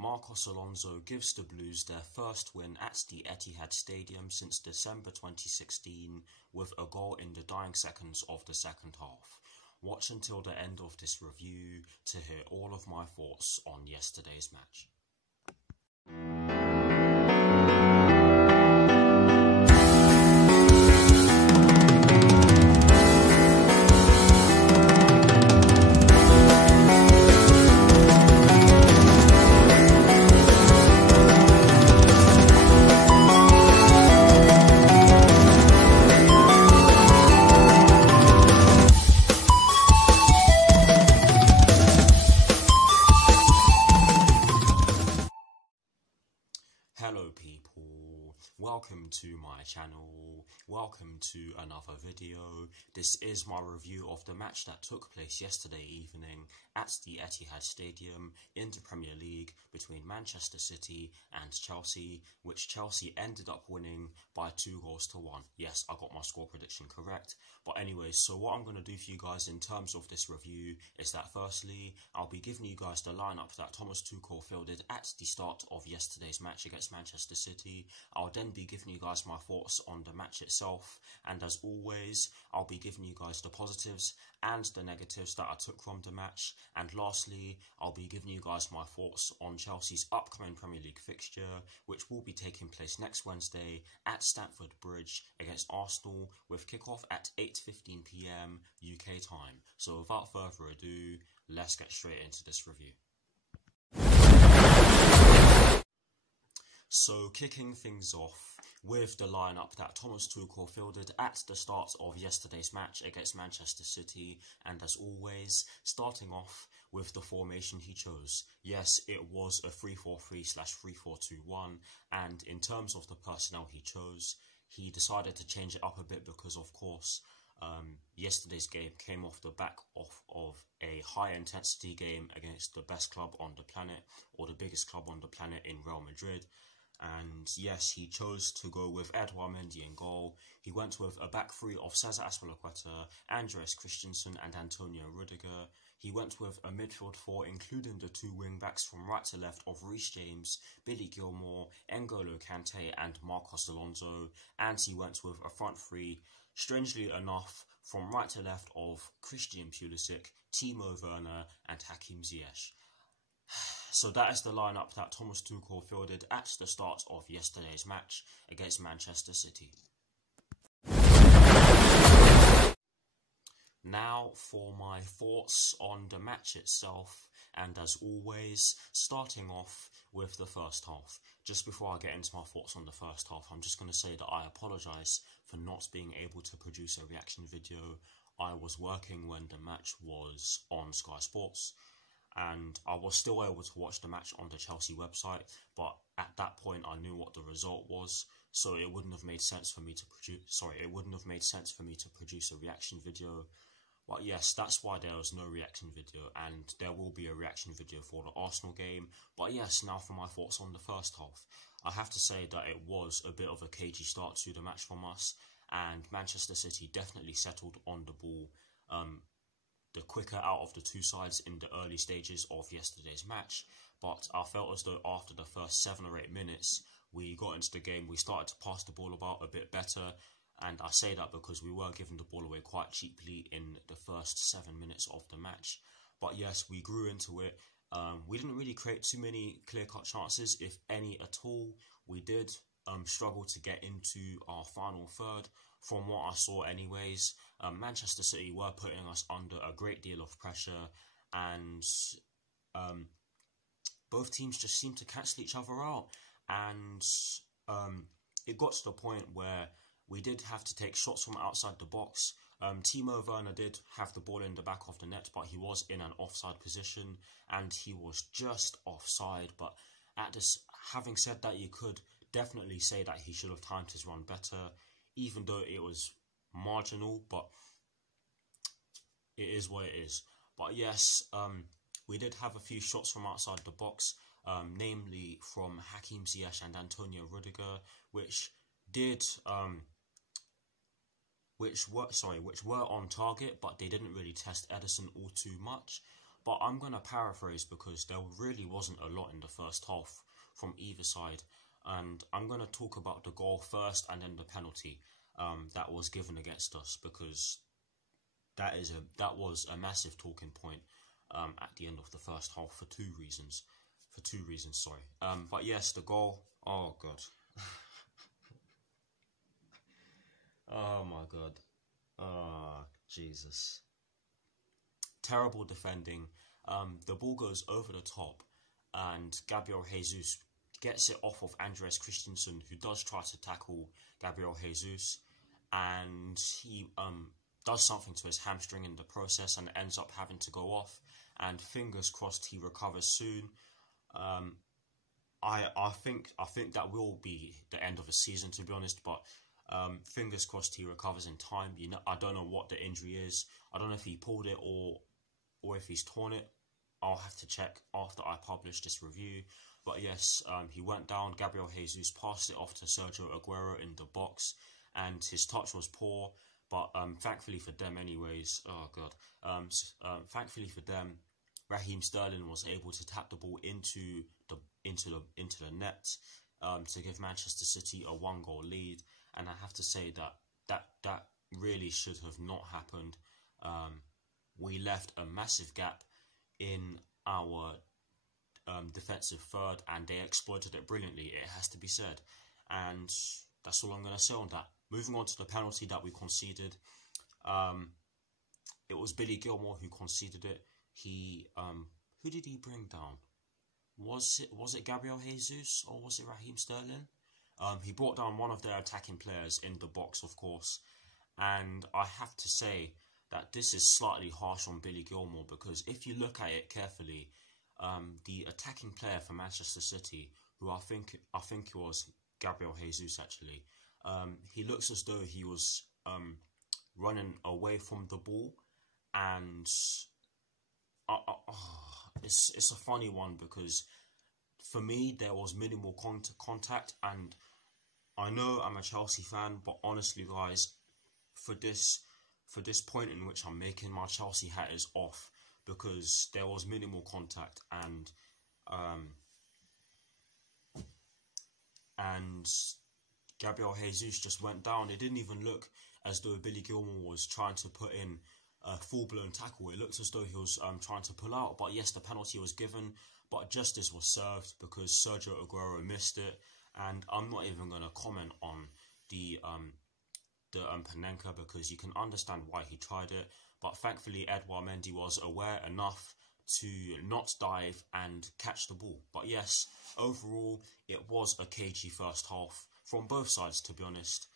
Marcos Alonso gives the Blues their first win at the Etihad Stadium since December 2016 with a goal in the dying seconds of the second half. Watch until the end of this review to hear all of my thoughts on yesterday's match. Hello people, welcome to my channel, welcome to another video. This is my review of the match that took place yesterday evening at the Etihad Stadium in the Premier League between Manchester City and Chelsea, which Chelsea ended up winning by 2-1. Yes, I got my score prediction correct. But anyways, so what I'm going to do for you guys in terms of this review is that firstly, I'll be giving you guys the lineup that Thomas Tuchel fielded at the start of yesterday's match against Manchester City. I'll then be giving you guys my thoughts on the match itself, and as always, I'll be giving you guys the positives and the negatives that I took from the match, and lastly, I'll be giving you guys my thoughts on Chelsea's upcoming Premier League fixture, which will be taking place next Wednesday at Stamford Bridge against Arsenal, with kickoff at 8:15 PM UK time. So without further ado, let's get straight into this review. So kicking things off with the lineup that Thomas Tuchel fielded at the start of yesterday's match against Manchester City, and as always, starting off with the formation he chose. Yes, it was a 3-4-3/3-4-2-1, and in terms of the personnel he chose, he decided to change it up a bit because, of course, yesterday's game came off the back of a high-intensity game against the best club on the planet, or the biggest club on the planet in Real Madrid. And yes, he chose to go with Edouard Mendy in goal. He went with a back three of Cesar Azpilicueta, Andreas Christensen and Antonio Rudiger. He went with a midfield four, including the two wing-backs from right to left of Reece James, Billy Gilmour, N'Golo Kante and Marcos Alonso. And he went with a front three, strangely enough, from right to left of Christian Pulisic, Timo Werner and Hakim Ziyech. So that is the lineup that Thomas Tuchel fielded at the start of yesterday's match against Manchester City. Now for my thoughts on the match itself, and as always, starting off with the first half. Just before I get into my thoughts on the first half, I'm just going to say that I apologise for not being able to produce a reaction video. I was working when the match was on Sky Sports, and I was still able to watch the match on the Chelsea website, but at that point I knew what the result was, so it wouldn't have made sense for me to produce a reaction video. But yes, that's why there was no reaction video, and there will be a reaction video for the Arsenal game. But yes, now for my thoughts on the first half. I have to say that it was a bit of a cagey start to the match from us, and Manchester City definitely settled on the ball the quicker out of the two sides in the early stages of yesterday's match. But I felt as though after the first 7 or 8 minutes we got into the game, we started to pass the ball about a bit better, and I say that because we were giving the ball away quite cheaply in the first 7 minutes of the match. But yes, we grew into it. We didn't really create too many clear-cut chances, if any at all. We did struggle to get into our final third, from what I saw anyways. Manchester City were putting us under a great deal of pressure, and both teams just seemed to cancel each other out, and it got to the point where we did have to take shots from outside the box. Timo Werner did have the ball in the back of the net, but he was in an offside position, and he was just offside. But having said that, you could definitely say that he should have timed his run better, even though it was marginal, but it is what it is. But yes, we did have a few shots from outside the box, namely from Hakim Ziyech and Antonio Rudiger, which were on target, but they didn't really test Ederson all too much. But I'm going to paraphrase because there really wasn't a lot in the first half from either side. And I'm going to talk about the goal first and then the penalty that was given against us, because that was a massive talking point at the end of the first half for two reasons. But yes, the goal. Oh God. Oh my God. Oh Jesus. Terrible defending. The ball goes over the top, and Gabriel Jesus gets it off of Andreas Christensen, who does try to tackle Gabriel Jesus, and he does something to his hamstring in the process and ends up having to go off. And fingers crossed he recovers soon. I think that will be the end of the season, to be honest, but fingers crossed he recovers in time. I don't know what the injury is. I don't know if he pulled it or if he's torn it. I'll have to check after I publish this review. But yes, he went down. Gabriel Jesus passed it off to Sergio Aguero in the box, and his touch was poor. But thankfully for them, anyways. Oh God. Thankfully for them, Raheem Sterling was able to tap the ball into the net to give Manchester City a 1-goal lead. And I have to say that really should have not happened. We left a massive gap in our defensive third, and they exploited it brilliantly, it has to be said. And that's all I'm going to say on that. Moving on to the penalty that we conceded. It was Billy Gilmour who conceded it. Who did he bring down? Was it Gabriel Jesus or was it Raheem Sterling? He brought down one of their attacking players in the box, of course. And I have to say that this is slightly harsh on Billy Gilmour, because if you look at it carefully, the attacking player for Manchester City, who I think it was Gabriel Jesus actually, he looks as though he was running away from the ball, and it's a funny one, because for me there was minimal contact, and I know I'm a Chelsea fan, but honestly guys, for this point in which I'm making, my Chelsea hat is off, because there was minimal contact, and Gabriel Jesus just went down. It didn't even look as though Billy Gilmour was trying to put in a full-blown tackle. It looked as though he was trying to pull out. But yes, the penalty was given, but justice was served because Sergio Aguero missed it. And I'm not even going to comment on the Panenka, because you can understand why he tried it. But thankfully, Edouard Mendy was aware enough to not dive and catch the ball. But yes, overall, it was a cagey first half from both sides, to be honest.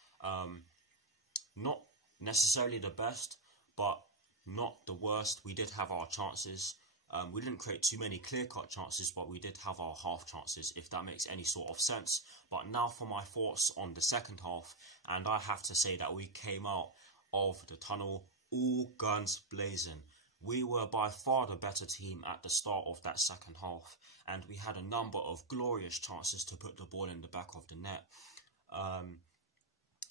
Not necessarily the best, but not the worst. We did have our chances. We didn't create too many clear-cut chances, but we did have our half chances, if that makes any sort of sense. But now for my thoughts on the second half, and I have to say that we came out of the tunnel all guns blazing. We were by far the better team at the start of that second half, and we had a number of glorious chances to put the ball in the back of the net.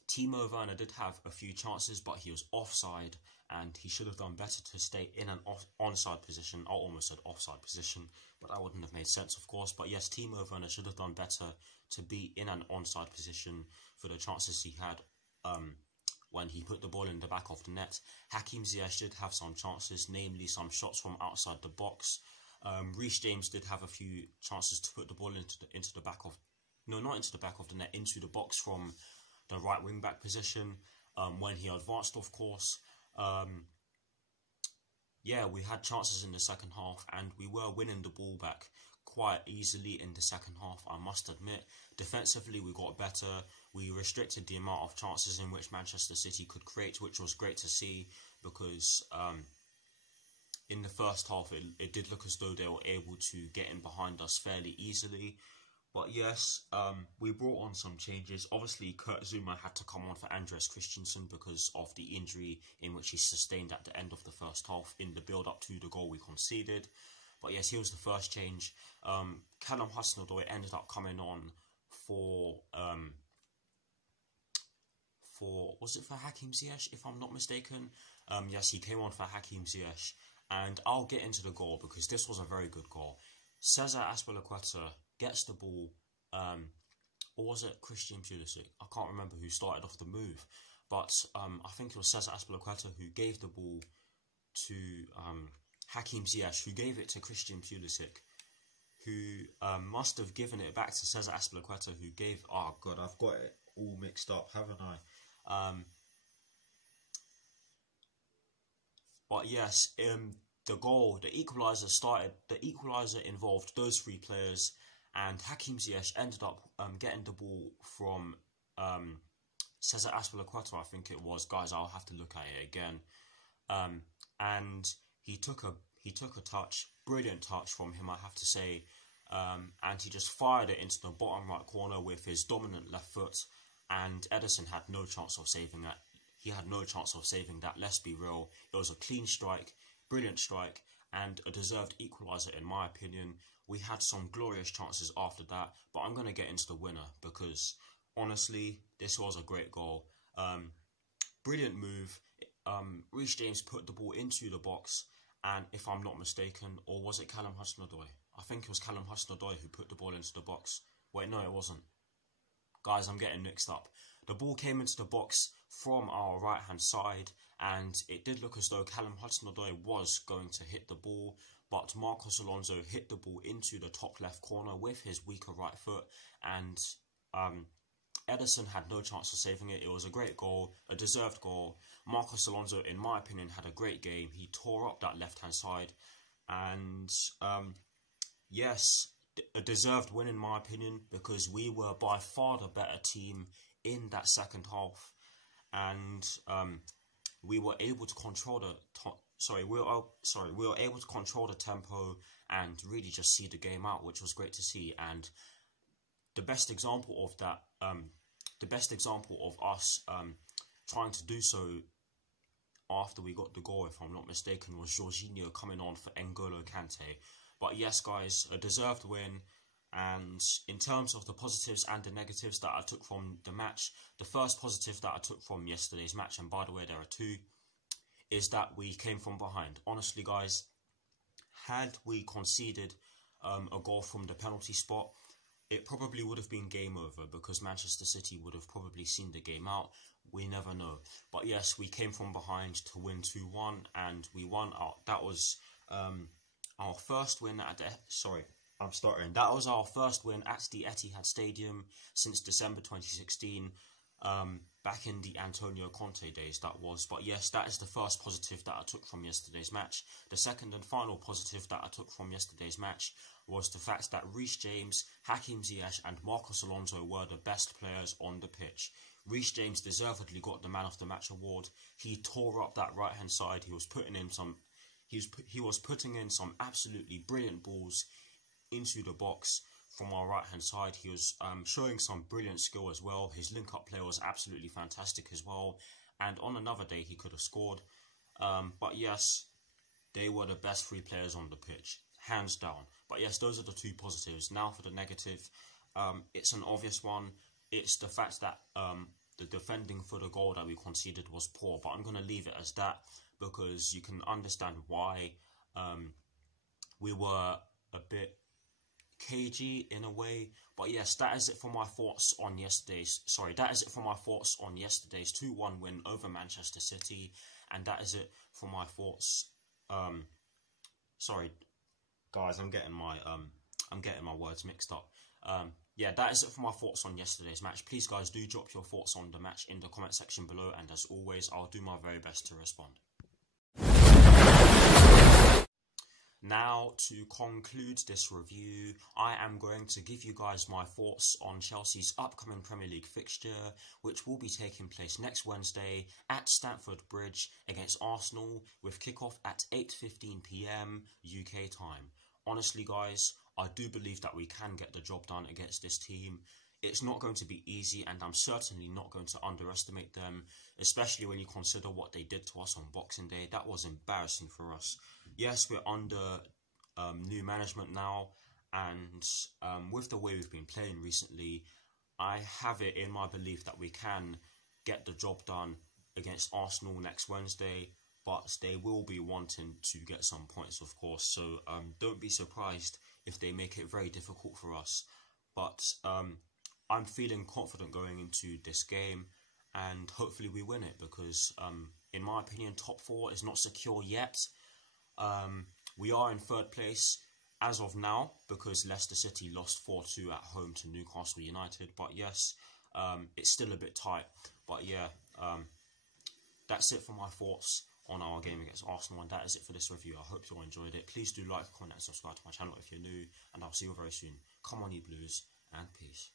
Timo Werner did have a few chances, but he was offside, and he should have done better to stay in an onside position. I almost said offside position, but that wouldn't have made sense, of course. But yes, Timo Werner should have done better to be in an onside position for the chances he had when he put the ball in the back of the net. Hakim Ziyech did have some chances, namely some shots from outside the box. Reece James did have a few chances to put the ball into the back of... No, not into the back of the net, into the box from the right wing-back position when he advanced, of course. Yeah, we had chances in the second half, and we were winning the ball back quite easily in the second half, I must admit. Defensively, we got better. We restricted the amount of chances in which Manchester City could create, which was great to see, because in the first half, it did look as though they were able to get in behind us fairly easily. But yes, we brought on some changes. Obviously, Kurt Zouma had to come on for Andreas Christensen because of the injury in which he sustained at the end of the first half in the build-up to the goal we conceded. But yes, he was the first change. Callum Hudson-Odoi ended up coming on for was it for Hakim Ziyech, if I'm not mistaken? Yes, he came on for Hakim Ziyech, And I'll get into the goal because this was a very good goal. Cesar Azpilicueta gets the ball, or was it Christian Pulisic? I can't remember who started off the move, but I think it was Cesar Azpilicueta who gave the ball to Hakim Ziyech, who gave it to Christian Pulisic, who must have given it back to Cesar Azpilicueta, who gave... Oh god, I've got it all mixed up, haven't I? But yes, the goal, the equaliser involved those three players, and Hakim Ziyech ended up getting the ball from Cesar Azpilicueta, I think it was. Guys, I'll have to look at it again. And he took a touch, brilliant touch from him, I have to say, and he just fired it into the bottom right corner with his dominant left foot, and Ederson had no chance of saving it. He had no chance of saving that, let's be real. It was a clean strike, brilliant strike, and a deserved equaliser in my opinion. We had some glorious chances after that, but I'm going to get into the winner because, honestly, this was a great goal. Brilliant move. Reece James put the ball into the box, and if I'm not mistaken, or was it Callum Hudson-Odoi? I think it was Callum Hudson-Odoi who put the ball into the box. Wait, no, it wasn't. Guys, I'm getting mixed up. The ball came into the box from our right-hand side, and it did look as though Callum Hudson-Odoi was going to hit the ball, but Marcos Alonso hit the ball into the top left corner with his weaker right foot, and Ederson had no chance of saving it. It was a great goal, a deserved goal. Marcos Alonso, in my opinion, had a great game. He tore up that left-hand side, and yes, a deserved win in my opinion, because we were by far the better team in that second half, and we were able to control we were able to control the tempo and really just see the game out, which was great to see. And the best example of that, the best example of us trying to do so after we got the goal, if I'm not mistaken, was Jorginho coming on for N'Golo Kante. But yes, guys, a deserved win. And in terms of the positives and the negatives that I took from the match, the first positive that I took from yesterday's match, and by the way, there are two, is that we came from behind. Honestly, guys, had we conceded a goal from the penalty spot, it probably would have been game over because Manchester City would have probably seen the game out. We never know. But yes, we came from behind to win 2-1, and we won out. That was our first win at the... That was our first win at the Etihad Stadium since December 2016, back in the Antonio Conte days, that was. But yes, that is the first positive that I took from yesterday's match. The second and final positive that I took from yesterday's match was the fact that Reece James, Hakim Ziyech and Marcos Alonso were the best players on the pitch. Reece James deservedly got the Man of the Match award. He tore up that right-hand side. He was putting in some absolutely brilliant balls into the box from our right hand side. He was showing some brilliant skill as well. His link up play was absolutely fantastic as well, and on another day he could have scored. But yes, they were the best three players on the pitch, hands down. But yes, those are the two positives. Now for the negative, it's an obvious one. It's the fact that the defending for the goal that we conceded was poor, but I'm going to leave it as that because you can understand why. We were a bit cagey in a way. But yes, that is it for my thoughts on yesterday's 2-1 win over Manchester City, and that is it for my thoughts. Sorry guys, I'm getting my words mixed up. Yeah, that is it for my thoughts on yesterday's match. Please guys, do drop your thoughts on the match in the comment section below, and as always, I'll do my very best to respond. Now, to conclude this review, I am going to give you guys my thoughts on Chelsea's upcoming Premier League fixture, which will be taking place next Wednesday at Stamford Bridge against Arsenal, with kickoff at 8:15 PM UK time. Honestly guys, I do believe that we can get the job done against this team. It's not going to be easy, and I'm certainly not going to underestimate them, especially when you consider what they did to us on Boxing Day. That was embarrassing for us. Yes, we're under new management now, and with the way we've been playing recently, I have it in my belief that we can get the job done against Arsenal next Wednesday. but they will be wanting to get some points, of course. So don't be surprised if they make it very difficult for us. But I'm feeling confident going into this game, and hopefully we win it, because in my opinion, top 4 is not secure yet. We are in 3rd place as of now, because Leicester City lost 4-2 at home to Newcastle United. But yes, it's still a bit tight. But yeah, that's it for my thoughts on our game against Arsenal, and that is it for this review. I hope you all enjoyed it. Please do like, comment and subscribe to my channel if you're new, and I'll see you very soon. Come on, you Blues, and peace.